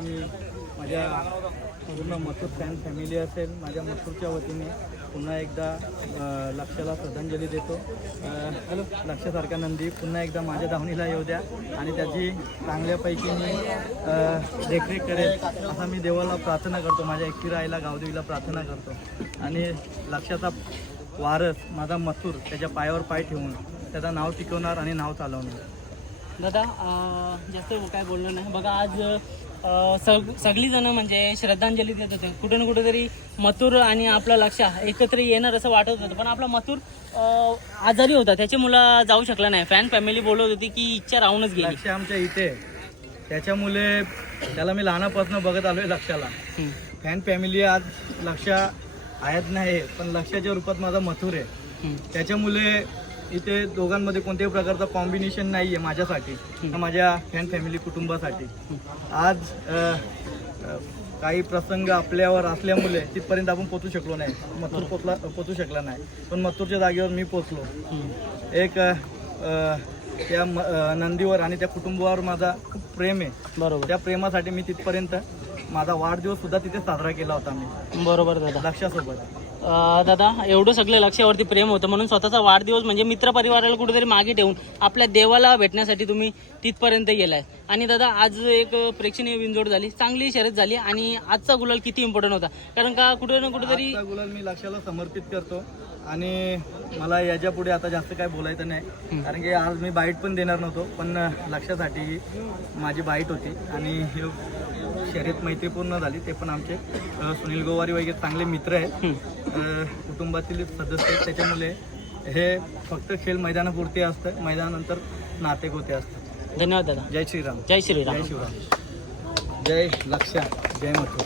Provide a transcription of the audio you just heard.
मी माझ्या पूर्ण Mathur fan family असेल माझ्या मथुरच्या वतीने पुन्हा एकदा लक्षाला श्रद्धांजली देतो. हॅलो लक्षासारखा नंदी पुन्हा एकदा माझ्या धावणीला येऊ द्या आणि त्याची चांगल्यापैकी मी देखरेख करेल. असा मी देवाला प्रार्थना करतो माझ्या एकटी राहायला गावदेवीला प्रार्थना करतो. आणि लक्षाचा वारस माझा मथुर त्याच्या पायावर पाय ठेवून त्याचं नाव टिकवणार आणि नाव चालवणार. दादा जास्त काय बोललो नाही. बघा आज सग सगळी जण म्हणजे श्रद्धांजली देत होते. कुठे ना कुठेतरी मथुर आणि आपला लक्ष एकत्र येणार असं वाटत होतं. पण आपला मथुर आजारी होता. त्याची मुलं जाऊ शकला नाही. फॅन फॅमिली बोलत होती की इच्छा राहूनच गेली. लक्ष आमच्या इथे आहे. त्याच्यामुळे त्याला मी लहानापासून बघत आलोय लक्षाला. फॅन फॅमिली आज लक्ष आहेत नाही पण लक्षाच्या रूपात माझा मथुर आहे. त्याच्यामुळे इथे दोघांमध्ये कोणत्याही प्रकारचं कॉम्बिनेशन नाही आहे माझ्यासाठी माझ्या फॅन फॅमिली कुटुंबासाठी. आज अ, अ, काही प्रसंग आपल्यावर असल्यामुळे तिथपर्यंत आपण पोचू शकलो नाही. मथुर पोचला पोचू शकला नाही. पण मथुरच्या जागेवर मी पोचलो. एक अ, अ, त्या म- अ, नंदीवर आणि त्या कुटुंबावर माझा खूप प्रेम आहे. बरोबर. त्या प्रेमासाठी मी तिथपर्यंत माझा वाढदिवस सुद्धा तिथे साजरा केला होता मी. बरोबर दादा. लक्षासोबत. अं, दादा एवढं सगळं लक्षावरती प्रेम होतं म्हणून स्वतःचा वाढदिवस म्हणजे मित्र परिवाराला कुठेतरी मागे ठेवून आपल्या देवाला भेटण्यासाठी तुम्ही तिथपर्यंत गेलाय. आणि दादा आज एक प्रेक्षणीय विंजोड झाली चांगली शर्यत झाली आणि आजचा गुलाल किती इम्पॉर्टंट होता. कारण का कुठे ना कुठेतरी आजचा गुलाल मी लक्षाला समर्पित करतो आणि मला याच्यापुढे आता जास्त काय बोलायचं नाही. कारण की आज मी बाईट पण देणार नव्हतो पण लक्षासाठी माझी बाईट होती आणि हे शर्यत मैत्रीपूर्ण झाली. ते पण आमचे अ, सुनील गोवारी वगैरे चांगले मित्र आहेत. अ, कुटुंबातील सदस्य आहेत. त्याच्यामुळे हे फक्त खेळ मैदानापुरते असतं. मैदानानंतर नाते गोते असतात. धन्यवाद दादा. जय श्रीराम. जय श्रीराम. जय शिवराम जय लक्षा जय मथुर.